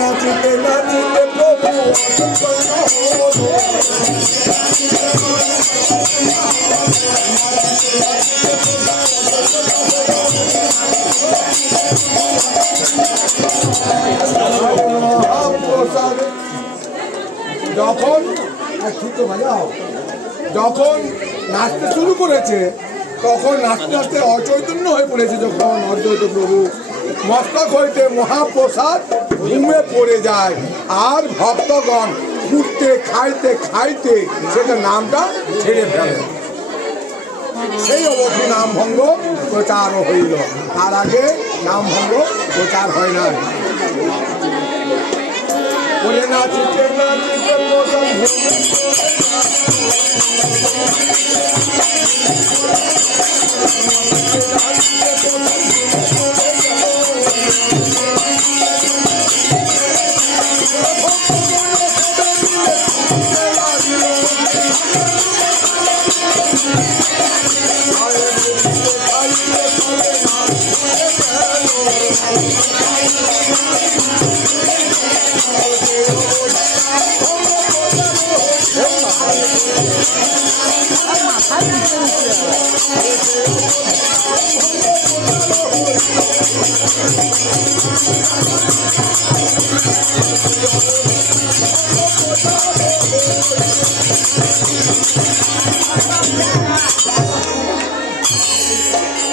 নাচিতে নাচিতে প্রভু যখন যখন নাচতে শুরু করেছে তখন নাচতে নাচতে অচৈতন্য হয়ে পড়েছে। যখন অদ্বৈত প্রভু মস্তক হইতে মহাপ্রসাদ ঘুমে পড়ে যায় আর ভক্তগণ ঘুরতে খাইতে খাইতে সেটা নামটা ছেড়ে ফেলে। সেই অবধি নাম ভঙ্গ প্রচার হইল, তার আগে নাম ভঙ্গ প্রচার হয় না। নাচিতে নাচিতে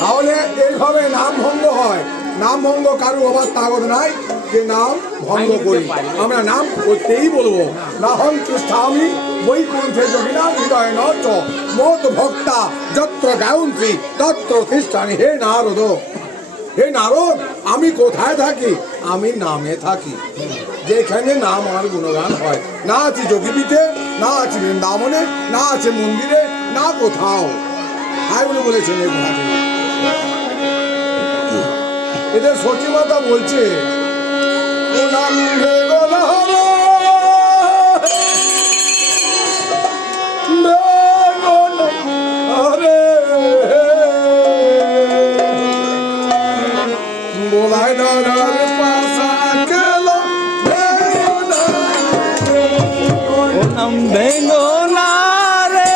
তাহলে এইভাবে নাম ভঙ্গ হয়। নাম ভঙ্গ কারো আবার তাগদ নাই যে নাম ভঙ্গ করি, আমরা নাম করতেই বলবো। না হং কৃষ্ঠামি বৈকুণ্ঠে যোগিনা হৃদয় নচ মত ভক্তা যত্র গায়ন্ত্রী তত্র তিষ্ঠামি। হে নারদ, হে নারদ, আমি কোথায় থাকি? আমি নামে থাকি। যেখানে নাম আর গুণগান হয়, না আছি যোগীপীঠে, না আছি বৃন্দাবনে, না আছে মন্দিরে, না কোথাও। তাই বলে বলেছেন এই কথা। এদের সচিবতা বলছে बोलाय नार पासा केला नाम बेंगो नारे